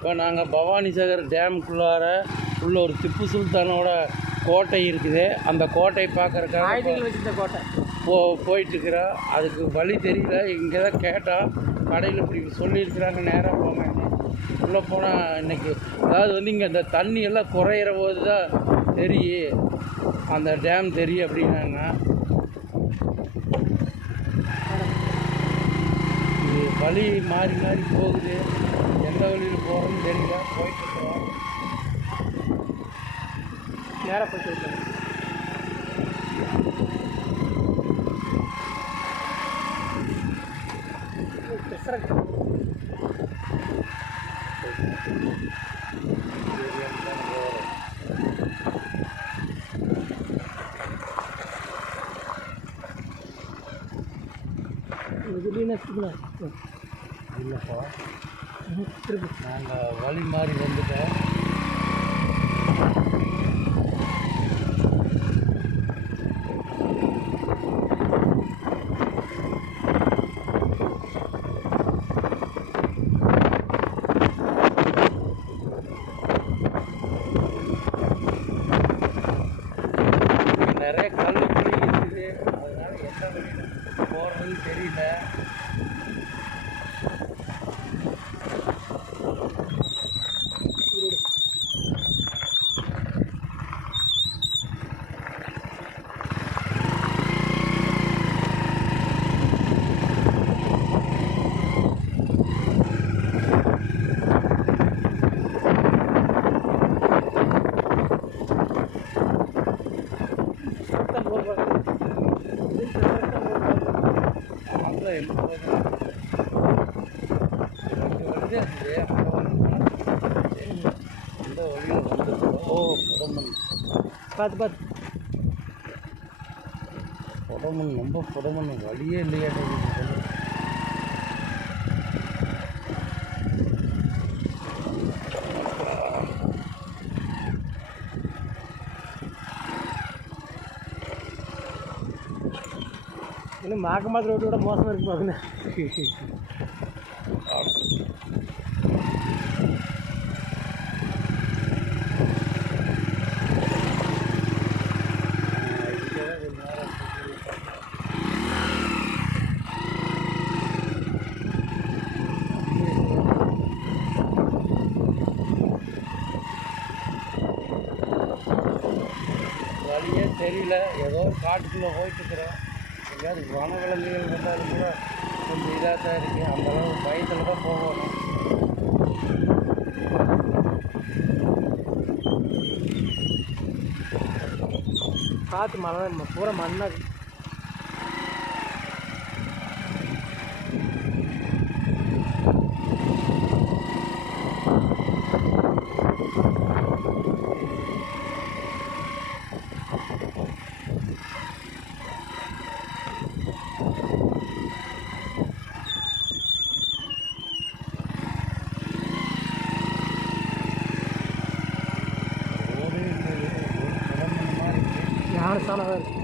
இப்போ நாங்கள் பவானிசாகர் டேமுக்குள்ளார உள்ள ஒரு திப்பு சுல்தானோட கோட்டை இருக்குது. அந்த கோட்டை பார்க்குறக்காக வச்சுருந்த கோட்டை போயிட்டுருக்குறோம். அதுக்கு வழி தெரியல. இங்கே தான் கேட்டால் கடையில் இப்படி சொல்லியிருக்கிறாங்க, நேராக போங்க. உள்ளே போனால் இன்றைக்கி அதாவது வந்து இங்கே இந்த தண்ணி எல்லாம் குறையிற போது தான் தெரியும், அந்த டேம் தெரியும் அப்படின்னாங்க. இது வழி மாறி மாறி போகுது, எந்த வழியில் போகிறோன்னு தெரியல. போயிட்டுருக்கோம், நேராக போயிட்டு இல்லைப்பா, நாங்கள் வழி மாறி வந்துட்டோம். நிறைய கல்லுக்குழி இருக்குது, அதனால எந்த வழியில் போகிறதுன்னு தெரியல. பார்த்து பார்த்து புடமன், ரொம்ப புடமன், வழியே இல்லையா? இன்னும் மாக்கமாத ரோட்டோட மோசமாக இருக்கு பாருங்க. வழியே தெரியல, ஏதோ காட்டுக்குள்ளே போயிட்டுருக்குறோம். எங்கேயாவது வனவிலங்குகள் வந்தாலும் கூட கொஞ்சம் இதாக தான் இருக்குது. அந்தளவு பயத்தில் தான் போகணும். காற்று மழை பூரா மண்ணாக ஞானஸ்தானம் இருக்குது.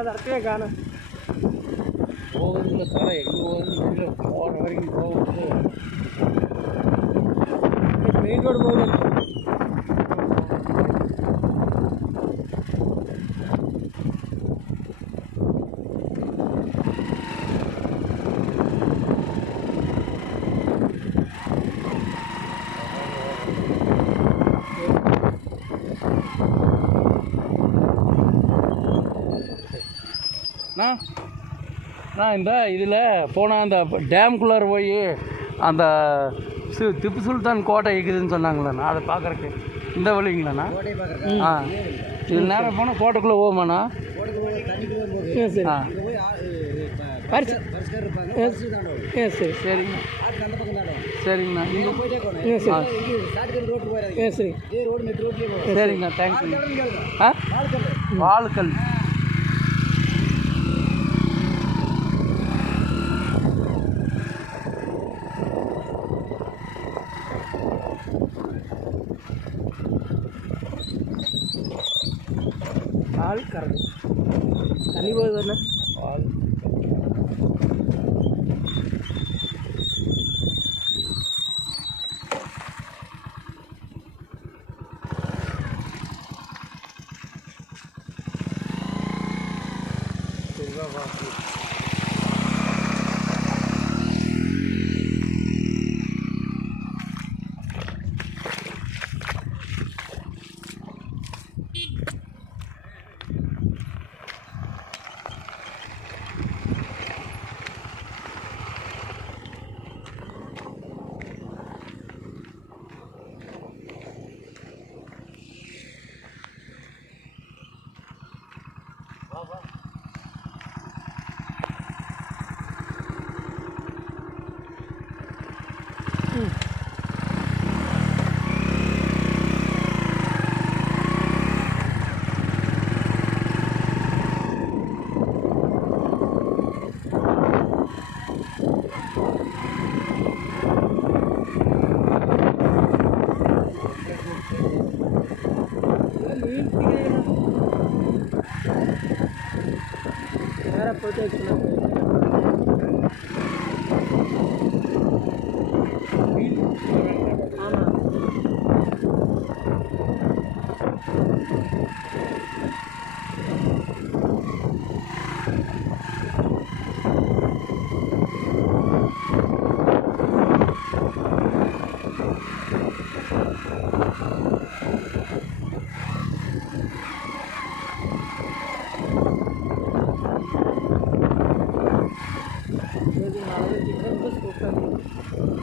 அந்த இடத்தையே காணும். போகுதுல தலை எங்கே போகுதுன்னு தெரியல. போகிற வரைக்கும் போகுது. மெயின் ரோடு போகுது. நான் இந்த இதில் போனால் அந்த டேம்குள்ளார போய் அந்த திப்பு சுல்தான் கோட்டை இருக்குதுன்னு சொன்னாங்களே, நான் அதை பார்க்குறக்கு இந்த வழிங்களாண்ணா? ஆ, இது நேரம் போனால் கோட்டைக்குள்ளே போகுமாண்ணா? சரி ஆ சரி சரிங்க சரிங்கண்ணா. சரி சரிங்கண்ணா, தேங்க்யூ. ஆ வாழுக்கல். ஆள் கரடு தண்ணி போகுது தானே. நேராக போயிட்டு வச்சுக்கணும்.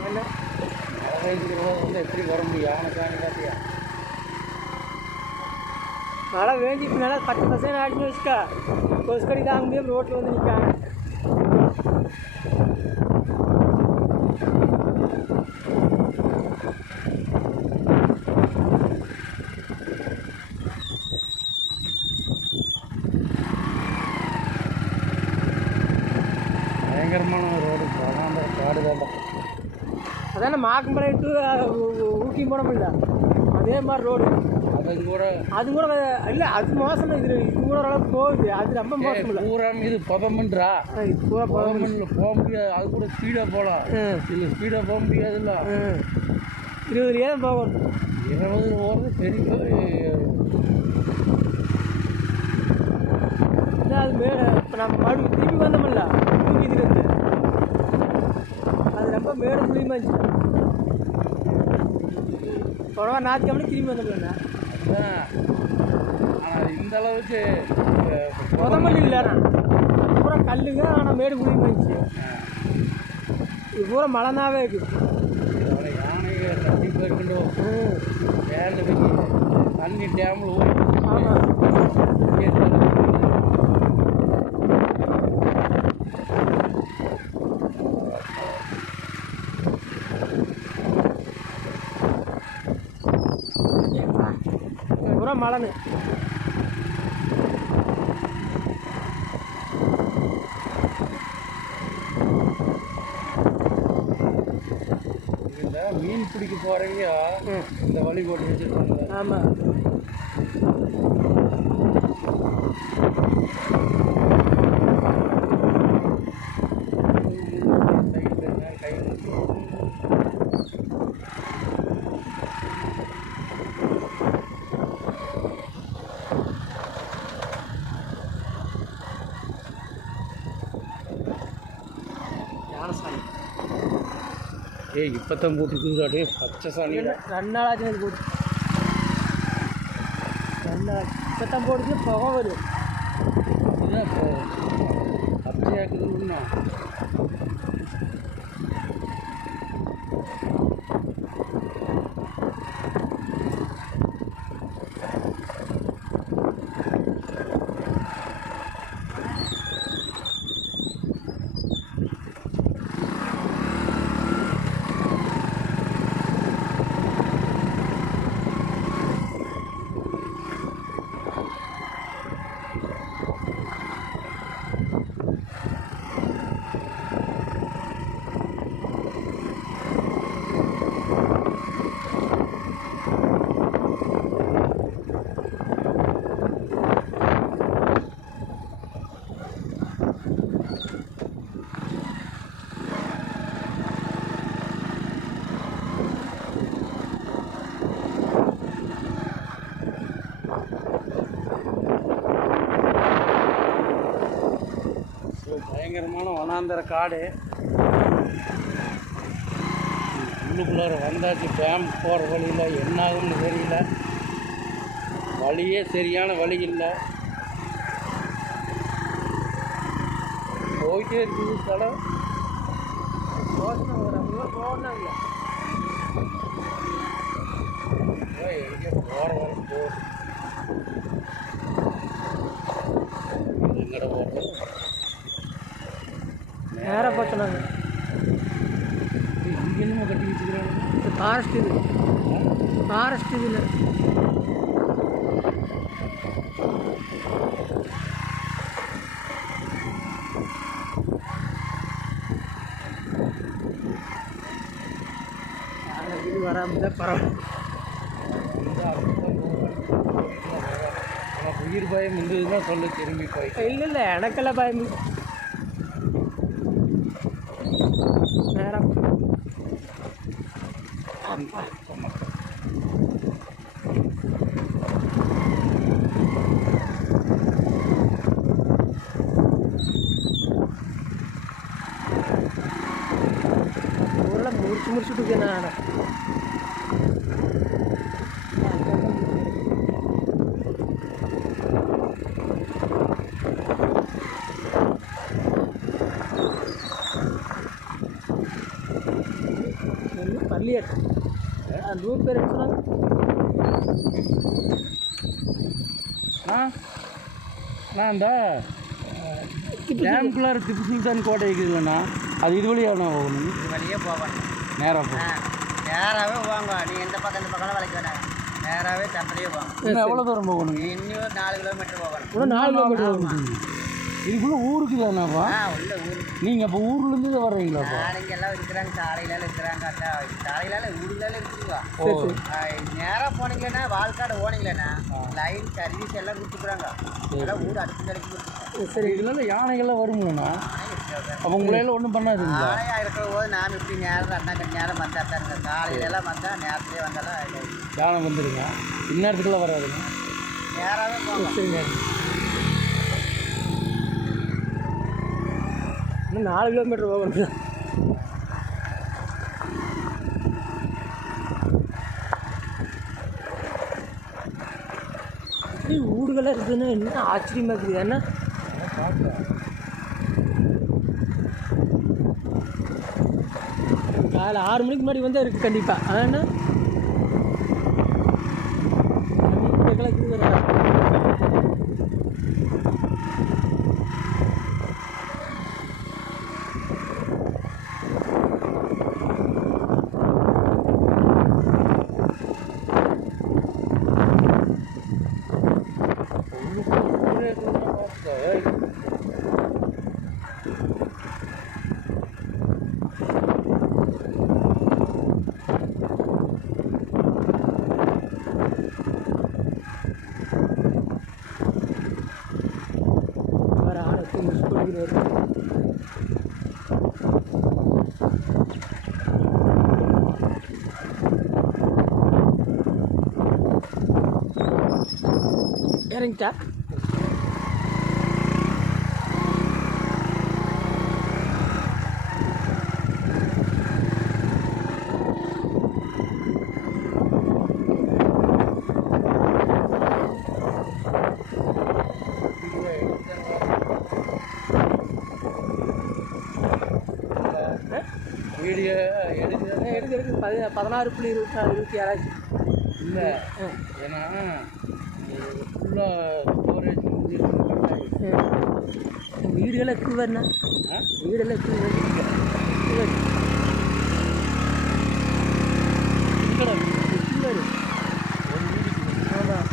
ஆமாம் வந்து எப்படி வர முடியும்? யானைக்கான காட்டியா மழை வேண்டிட்டு நல்லா 10% ஆடிச்சு வச்சுக்கா. கொசுக்கடி தாங்க முடியும், ரோட்டில் வந்து நிற்காங்க. பயங்கரமான ரோடு. அந்த காடு தாண்டா. அதான மாக்கம்பளை டு ஊட்டி போட முடியல, அதே மாதிரி ரோடு. அது கூட இல்லை, அது மோசம். இது கூட ஓரளவுக்கு போகுது, அது ரொம்ப மோசம் இல்லை. பூரா இது பதமன்றா, இது பூரா பதமன்ல போக முடியாது. அது கூட ஸ்பீடாக போகலாம், இல்லை ஸ்பீடாக போக முடியாதுல்ல. 20 தான் போகும். 20 போகிறது பெரிய. அது மேலே இப்போ நம்ம மறுபடியும் திரும்பி வந்தோம்ல இதுலேருந்து, அது ரொம்ப மேடு மூலியமாக இருந்துச்சு. பரவா ஞாயிற்றுக்கிழமை திரும்பி வந்தோம்லண்ணா. ஆனால் இந்த அளவுக்கு புதமல் இல்லைண்ணா, பூரா கல்லுங்க. ஆனால் மேடு மூலியமாக இருந்துச்சு. இது பூரா மழைனாவே இருக்குது. யானைகள் கண்டிப்பாக இருக்கணும். வேலை வைக்க தண்ணி டேமில் ஊறி. ஆமாம் பூரா மழைன்னு. இந்த மீன் பிடிக்க போகிறவங்க இந்த வழி போட்டு வச்சுருக்காங்க. ஆமாம் யானசாமி ஏய் இப்போத்தான் போட்டுருக்குறாடே பச்சை சாணி. 2 நாள் ஆச்சு அது போட்டு. 2 நாள் இப்போத்தான் போட்டு புகை வரும். இதுதான் இப்போ பச்சையாக்குது இன்னும். பயங்கரமான வனாந்தர காடு. உள்ளுக்குள்ளார வந்தாச்சு. டேம் போகிற வழியில் என்ன ஆகும்னு தெரியல. வழியே சரியான வழி இல்லை. போயிட்டே இருக்குது தடம். போனாங்க எங்கே போகிற வர போகுது. எங்கட போகிறது நேராக போச்சுனாங்க. இங்கே என்னமோ கட்டி வச்சுக்கிறாங்க. ஃபாரஸ்ட் இது, ஃபாரஸ்ட் இதில் இது வராமல் தான் பரவாயில்ல. உனக்கு உயிர் பயம் இருந்ததுன்னா சொல்லு, திரும்பி போய். இல்லை இல்லை எனக்கெல்லாம் பயம் இல்லை. நேராக ஊரில் முடிச்சுட்டு இருக்கேன் நான். பள்ளியாட்டு அந்த ஊர் பேர் என்ன சொன்னாங்க? நான் இந்த டேம்குள்ளார திப்பு சுல்தான் கோட்டை இருக்குதுல்லண்ணா, அது இது வழியாக போகணும். இது வழியே போவாங்க. நேராக போகும். நேராகவே போவாங்க. நீ எந்த பக்கம் இந்த பக்கம் வளைக்க வேணாம். நேராகவே தம்பதியே போவாங்க. இன்னும் எவ்வளோ தூரம் போகணும்? இன்னும் 4 கிலோமீட்டர் போவாங்க. இன்னும் 4 கிலோமீட்டர். இதுக்குள்ளே ஊருக்கு தானேப்பா? உள்ள ஊர். நீங்கள் அப்போ ஊர்லேருந்து தான் வர்றீங்களாப்பா? நாளைங்க எல்லாம் இருக்கிறாங்க, சாலையில இருக்கிறாங்க. சாலையில ஊர்ல இருக்குதுங்க. நேராக போனீங்கன்னா வால்காடு போனீங்களேண்ணா லைன் சர்வீஸ் எல்லாம் கொடுத்துக்குறாங்க. எல்லாம் ஊர் அடுத்து கிடைக்கும். சரி, இதெல்லாம் யானைகள்லாம் வருங்களா? அப்போ உங்களையெல்லாம் ஒன்றும் பண்ணாதுங்களா? ஆனையாக இருக்கிற போது நான் இப்படி நேரம் நேரம் வந்தால் தான் இருங்க. காலையிலலாம் வந்தால் நேரத்துலேயே வந்தாலும் யானை வந்துடுங்க. இந்நேரத்துக்குள்ளே வராதுங்க. நேராகவே போங்க. சரிங்க. இன்னும் 4 கிலோமீட்டர் போகணும். இப்படி ஊடுகளாக இருக்குதுன்னு என்ன ஆச்சரியமாக இருக்குது. ஏன்னா காலை 6 மணிக்கு முன்னாடி வந்தால் இருக்குது கண்டிப்பாக. ஆனால் இறங்கிட்டா வீடியோ எடுக்கிறது எடுக்கு 16.26 இல்லை. ஏன்னா ஃபுல்லாக ஸ்டோரேஜ் வீடுகளை எப்படி வரணா வீடெல்லாம் எப்படி வரும் ஆமாம்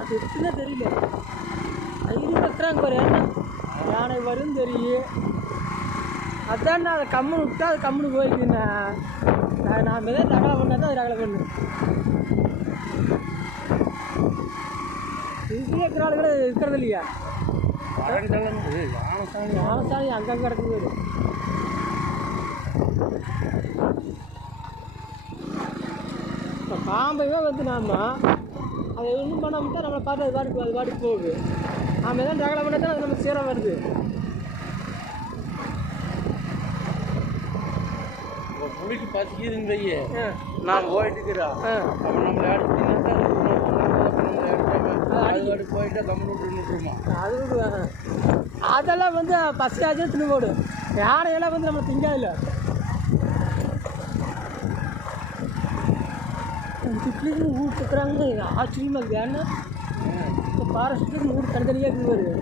அது எப்படின்னா தெரியல ஐடி வைக்கிறாங்க பாரு என்ன யானை வரும் தெரியும் அதான் அதை கம்முன்னு விட்டா அது கம்முன்னு போயிடுச்சுண்ணா நான் எதாவது ரகலை பண்ணால் தான் அது ரகலை பண்ணு இதுலேயே இருக்கிற ஆளுகளை இருக்கிறது இல்லையா யானசாணி அங்கங்கே கிடக்குது இப்போ பாம்பையே வந்து நாம் அதை ஒன்றும் பண்ண விட்டால் நம்மளை பார்த்து அது பாட்டுக்கு போகுது நாம் எதாவது ரகலை பண்ணால் தான் அது நம்ம சீரம் வருது புளிக்கு பசிக்குதுங்க நான் போயிட்டு இருக்கிறோம் அப்போ நம்மளை அடிச்சுன்னா அது போயிட்டா கம்ப்யூட்டர் நின்றுமா அது அதெல்லாம் வந்து பசியாச்சும் தின்னு போடும் யானையெல்லாம் வந்து நம்ம திங்காதில்ல இதுக்குள்ளே ஊர் சுற்றுறாங்க ஆச்சரியமாக இருக்குது ஏன்னா இப்போ ஃபாரஸ்ட்டுக்கு ஊர் தனித்தனியாக இருக்குது வருது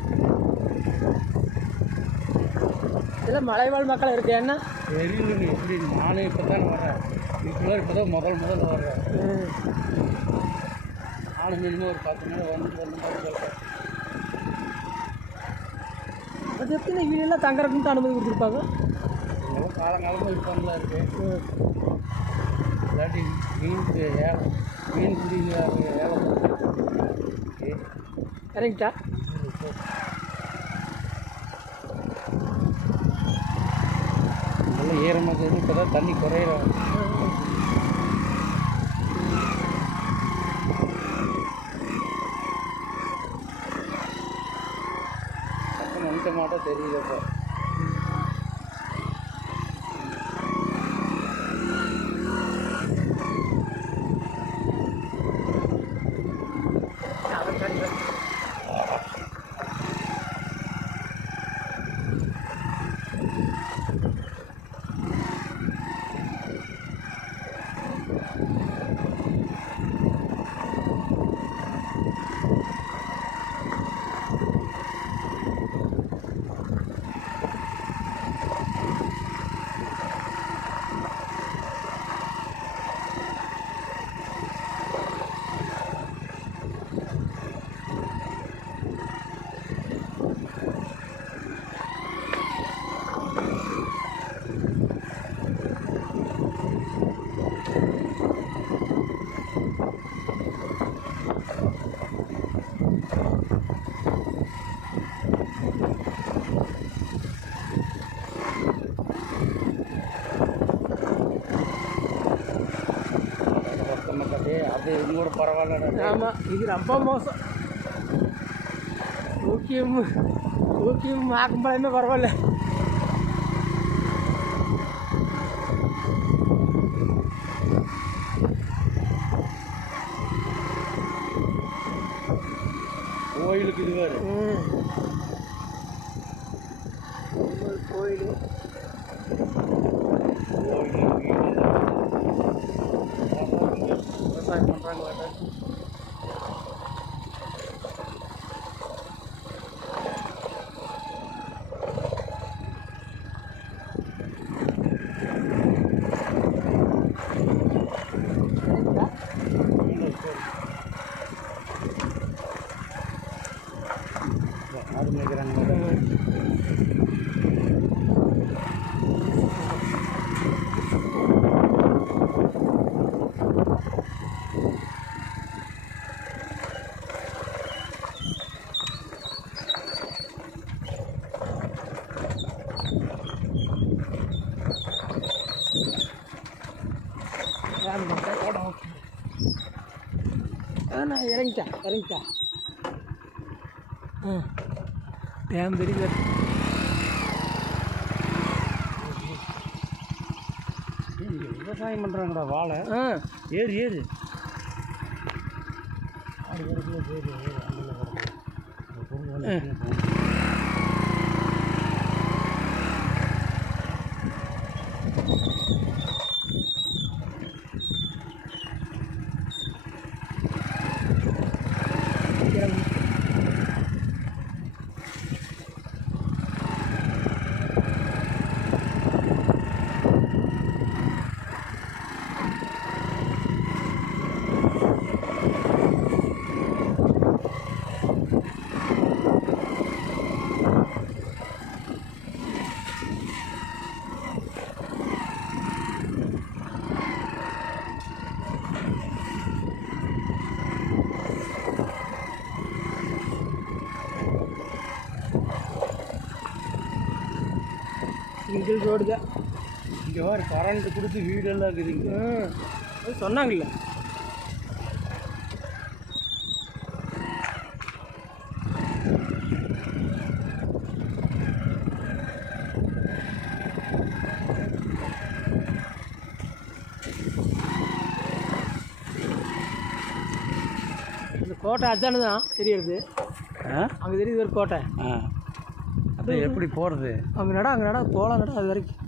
இதெல்லாம் மலைவாழ் மக்கள் இருக்குது ஏன்னா தெரியல நீ எப்படி நானே இப்போ தான் வர்றேன் இப்போ தான் முதல் வர்றேன் நானும் மினிமம் ஒரு 10 நாள் வந்துட்டு வந்த மாதிரி சொல்கிறேன். அது எப்படி வீடெல்லாம் தங்குறதுக்கு அனுமதி கொடுத்துருப்பாங்க காலங்காலமாக இருப்பாங்களா இருக்குது இல்லாட்டி மீனுக்கு மீன் குடிங்க இறங்கிட்டா நல்லா ஈரமாக இருக்குது இப்போ தான் தண்ணி குறையிறோம் மனுஷ மாட்டம் தெரியல இப்போ அது இது கூட பரவாயில்ல. ஆமாம் இது ரொம்ப மோசம் ஊக்கியும் மாக்கம்பழமே பரவாயில்ல கோயிலுக்கு இது வேறு கோயில் விவசாயம் பண்ணுறாங்க நான் இறங்கிட்டேன் ஏன் பெரிய விவசாயம் பண்ணுறாங்கடா வாழை. ஏறு ஏறு சிங்கிள் ரோடு தான். இங்கே வர கரண்ட் கொடுத்து வீடெல்லாம் இருக்குதுங்க. அது சொன்னாங்கல்ல. இந்த கோட்டை அதானு தான் தெரியறது. அங்கே தெரியுது ஒரு கோட்டை. அது எப்படி போகிறது? அங்கே நட போகலாம் நட அது வரைக்கும்.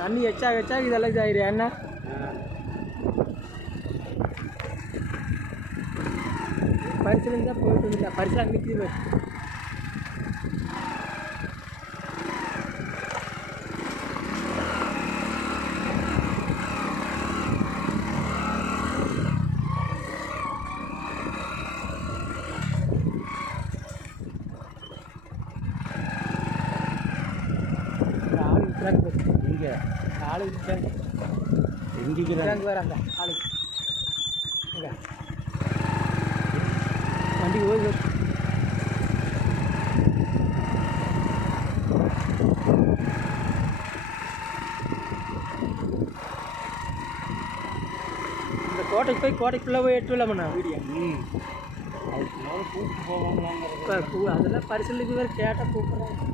தண்ணி எச்சா இதெல்லாம் இதாயிரு. என்ன பரிசல் இருந்தால் போயிட்டு வந்துட்டா. பரிசல் அங்கே நிற்கிது. இங்கே ஆளு எங்கிக்கிறாங்க வேறு அந்த ஆளு இங்கே வண்டி ஓய்வு. இந்த கோட்டைக்குள்ளே போய் எட்டு இல்லைம்ண்ணா வீடியோ. அதுக்கு கூப்பிட்டு போவாங்களாங்கிறது. அதெல்லாம் பரிசலுக்கு வேறு கேட்டால் கூப்பிட்றாங்க.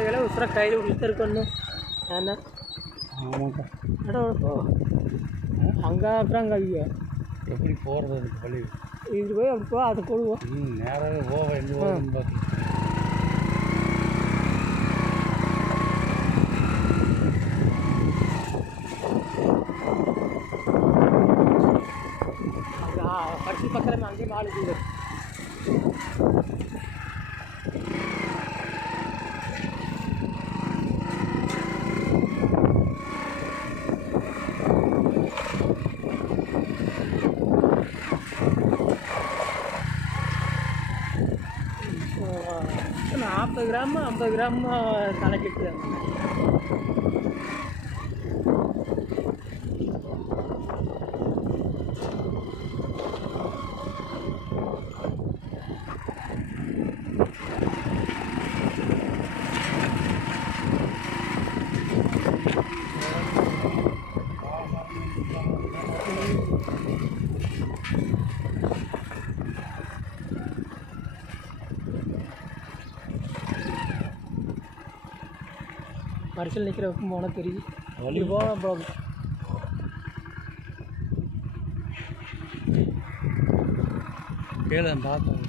இதெல்லாம் உசுரா கையில் உள்ள இருக்கணும். என்ன ஆமாக்கா. அங்கே அப்புறம் ஐயா எப்படி போகிறது? அதுக்கு வழி இது போய் அப்படி போ அதை போடுவோம். நேராகவே போவேன். எங்கே போகணும்னு பார்த்து பரிசு பக்கத்தில் அங்கேயும் ஆளு இருக்குது. $40 கிராம் 50 கிராம் கணக்கிட்டு பரிசல் நிற்கிற வைக்கும் போனால் தெரியுது. வழி போகலாம் போகும். கேளு பார்த்தேன்.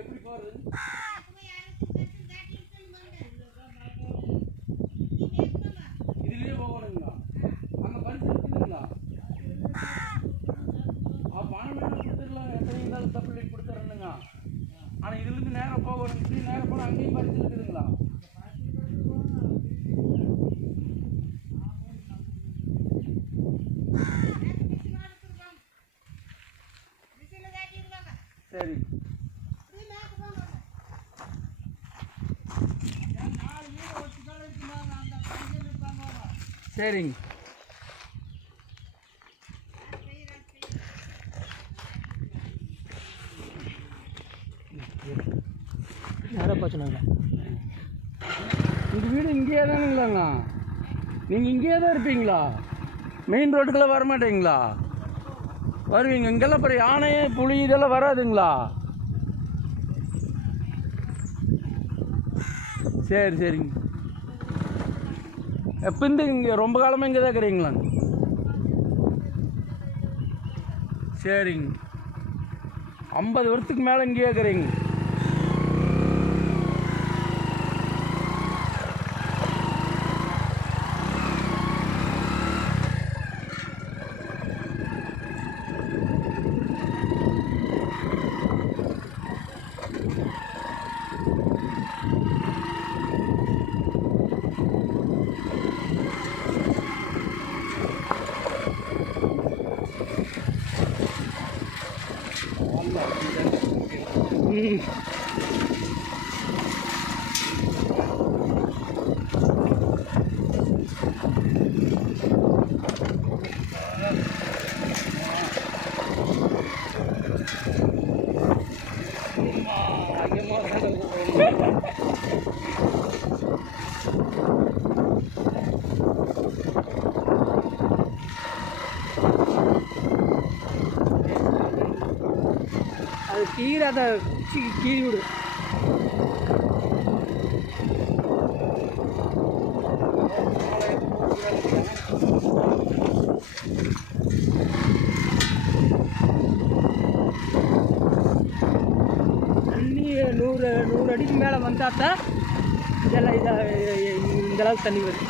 எப்படி போகிறது? இதுலேயே போகணுங்களா? அங்கே பரிசு இருக்குதுங்களா? பணம் வேணும் கொடுத்துடலாம். எத்தனை இருந்தாலும் தப்பு கொடுத்துட்றேனுங்க. ஆனால் இதுலேருந்து நேராக போகணும். இப்படி நேராக போனால் அங்கேயும் பரிசு இருக்குதுங்களா? சரிங்க. நேராக பார்த்துனாங்களா? உங்கள் வீடு இங்கேயே தானுங்களாண்ணா? நீங்கள் இங்கேயே தான் இருப்பீங்களா? மெயின் ரோட்டுக்கெல்லாம் வர மாட்டீங்களா? வருவீங்க. இங்கெல்லாம் அப்புறம் யானை புலி இதெல்லாம் வராதுங்களா? சரி சரிங்க. எப்போந்து இங்கே ரொம்ப காலமாக இங்கே தான் இருக்கிறீங்களாங்க? சரிங்க. 50 வருஷத்துக்கு மேலே இங்கேயே இருக்கிறீங்க. அது கீழே அதை கீழ் விடு. தண்ணி 100 அடிக்கு மேலே வந்தால் தான் இதெல்லாம் இந்த அளவுக்கு தண்ணி வருது.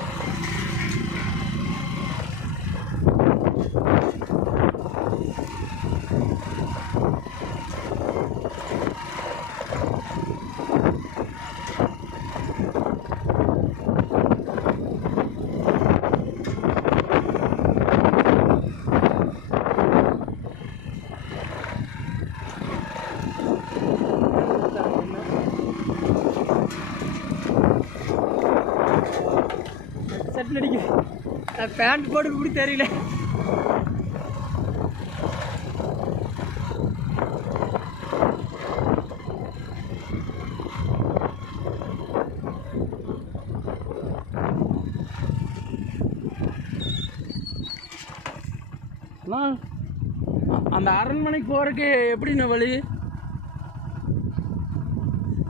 செட்டில் அடிக்குது. பேண்ட் போட்டு இப்படி தெரியல. அந்த அரண்மனைக்கு போகிறதுக்கு எப்படிண்ணா வழி?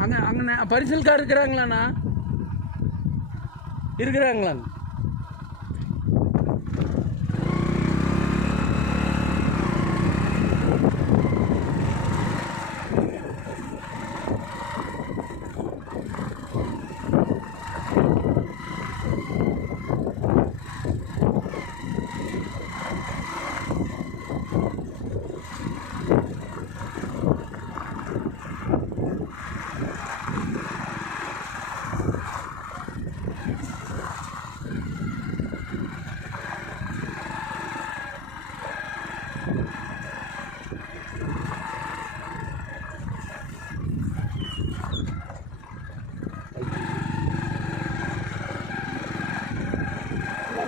அங்கே பரிசல்கார் இருக்கிறாங்களாண்ணா? இருக்கிறாங்களா?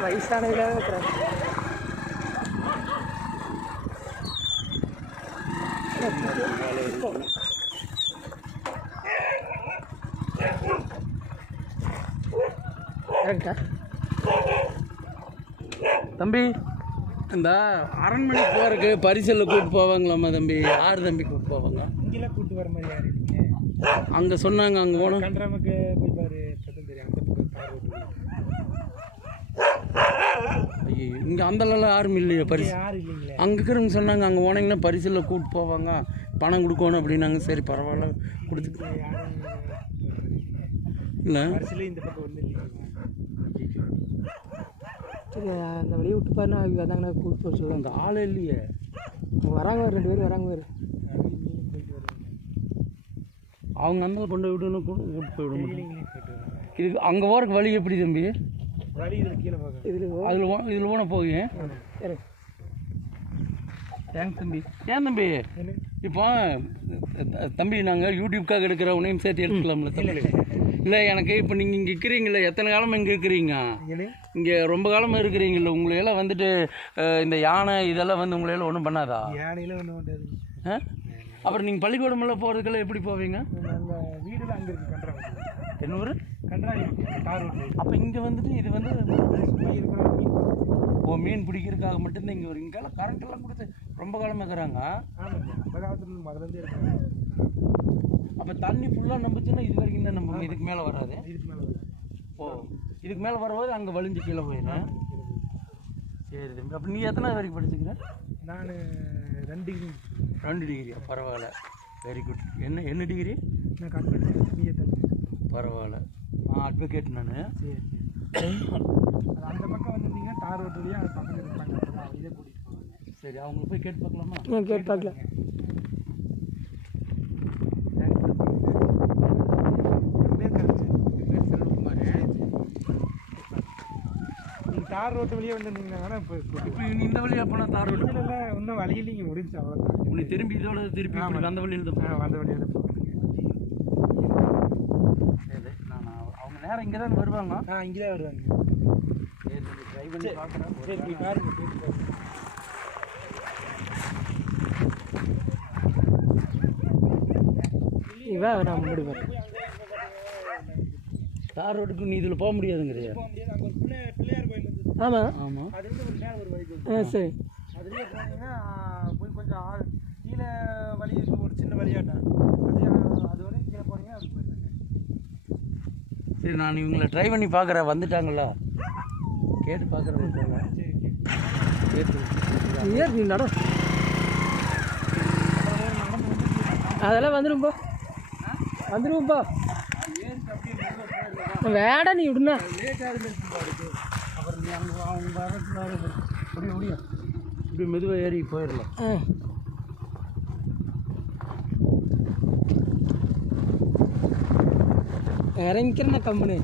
வயசானதுக்காக இருக்கிறாங்க. தம்பி, இந்த அரண்மனைக்கு போகிறதுக்கு பரிசலில் கூப்பிட்டு போவாங்களாம்மா தம்பி? யார் தம்பி கூப்பிட்டு போவாங்க? இங்கெல்லாம் கூப்பிட்டு வர மாதிரி யார் இருக்கீங்க? அங்கே சொன்னாங்க. அங்கே போனோம். கன்றாமக்கு போய் பாரு, பக்கம் தெரியும். அந்த பக்கம் கார் ஓட்டுவாங்க. ஐயோ, இங்கே அந்தளெல்லாம் யாரும் இல்லையா பரிசு? யாரும் இல்லைங்களே. அங்கே இருக்கிறவங்க சொன்னாங்க அங்கே போனீங்கன்னா பரிசலில் கூப்பிட்டு போவாங்க, பணம் கொடுக்கணும் அப்படின்னாங்க. சரி பரவாயில்ல கொடுத்துட்டு யாரும் இல்லை பரிசில் இந்த பக்கம் வந்து இல்லைங்களா? சரி, அந்த வழியை விட்டு பாருன்னா அதாங்கண்ணா கூப்பிட்டு வர சொல்லுவாங்க. அந்த ஆள் இல்லையே. வராங்க 2 பேர் வராங்க பேர். போயிட்டு வருவாங்க. அவங்க அந்த கொண்டு விடணும், கூப்பிட்டு போய் விட முடியும். இல்லைங்களே, போயிட்டு வருவாங்க. இது அங்கே போகிறக்கு வழி எப்படி தம்பி? வழி இதில் கீழே பார்க்க. இதில் போன போகுங்க. ஏங்க தம்பி? ஏன் தம்பி இப்போ தம்பி நாங்கள் யூடியூப்காக எடுக்கிற உனையும் சேர்த்து எடுத்துக்கலாம்ல தம்பி? இல்லை எனக்கு இப்போ நீங்கள் இங்கே இருக்கிறீங்களே, எத்தனை காலமாக இங்கே இருக்கிறீங்க? இங்கே ரொம்ப காலமாக இருக்கிறீங்கள, உங்களையெல்லாம் வந்துட்டு இந்த யானை இதெல்லாம் வந்து உங்களையெல்லாம் ஒன்றும் பண்ணாதா? யானையில ஒன்றும் பண்ணாது. அப்புறம் நீங்கள் பள்ளிக்கூடமெல்லாம் போகிறதுக்கெல்லாம் எப்படி போவீங்க? நாங்கள் வீடுலாம் அங்கே இருக்குது, கன்றாங்க. என்ன ஊர்? கன்றாங்க கார் ரோட்டில். அப்போ இங்கே வந்துட்டு இது வந்து சும்மா இருக்கிறோம். மீன் பிடிக்கிறதுக்காக மட்டும்தான் இங்கே வரும். இங்கெல்லாம் கரண்ட்டெல்லாம் கொடுத்து ரொம்ப காலமாக இருக்கிறாங்க. ஆமாங்க, அந்த காலத்துலேருந்து முதலேருந்தே இருக்காங்க. அப்போ தண்ணி ஃபுல்லாக நம்பிச்சுன்னா இது வரைக்கும் தான் நம்ம இதுக்கு மேலே வராது. இதுக்கு மேலே வராது. ஓ, இதுக்கு மேலே வரும்போது அங்கே வலிஞ்சு கீழே போயிடுறேன். சரி தம்பி. அப்போ நீ எத்தனை வரைக்கும் படிச்சுக்கிற? நான் 2 டிகிரி. 2 டிகிரியா? பரவாயில்ல, வெரி குட். என்ன டிகிரி? நான் கன்வெர்ட் பிஏ. பரவாயில்ல, அட்வொகேட் நான். சரி சரி. அது அந்த பக்கம் வந்துருந்தீங்கன்னா தார் ரோட்டு வழியாக அது பக்கத்தில் இருப்பாங்க, அப்புறமா இதே கூட்டிகிட்டு போவாங்க. சரி, அவங்களை போய் கேட்டு பார்க்கலாமா? கேட்டு பார்க்கலாம். நீங்கள் தார் ரோட்டு வழியாக வந்துருந்தீங்கன்னா வேணால் இப்போ இந்த வழியாக போனால் தார் ரோடு இல்லை, இன்னும் வழியில் நீங்கள் முடிஞ்சு அவ்வளோதான். உன்னை திரும்பி இதோட திருப்பி அந்த வழியில் தான் அந்த வழியாக தான் போகிறீங்க. சரி, நான் அவங்க நேரம் இங்கே தான் வருவாங்க. இங்கே தான் வருவாங்க. சரி, ட்ரை பண்ணி பார்க்குறேன். சரி, நீ பாருங்க, கேட்டு பாருங்க. இவன் நான் முன்னாடி போகிறேன். தார் ரோட்டுக்கு நீ இதில் போக முடியாதுங்கிறியா? போக முடியாது. அங்கே ஒரு பிள்ளையார் கோயில் வந்து. ஆமாம். ஆமாம். அது வந்து ஒரு மேலே ஒரு வழி. சரி. அதுலேயே போனீங்கன்னா போய் கொஞ்சம் கீழே வழி இருக்கு, ஒரு சின்ன வழியாட்டம். அது வரையும் கீழே போனீங்கன்னா அது போயிருந்தாங்க. சரி, நான் இவங்களை ட்ரை பண்ணி பார்க்குறேன். வந்துட்டாங்களா கேட்டு பார்க்குறேன். சரி, கேட்டு ஏன் நீ நட அதெல்லாம் வந்துடும்போ, வந்துடுவோம்ப்பா. வேடா நீ விடுண்ணா. அப்புறம் நீ அவங்க வரத்துல முடியும் இப்படி மெதுவாக ஏறி போயிடலாம். இறங்கிக்கிறேண்ணா கம்பெனி.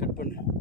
கட் பண்ணு.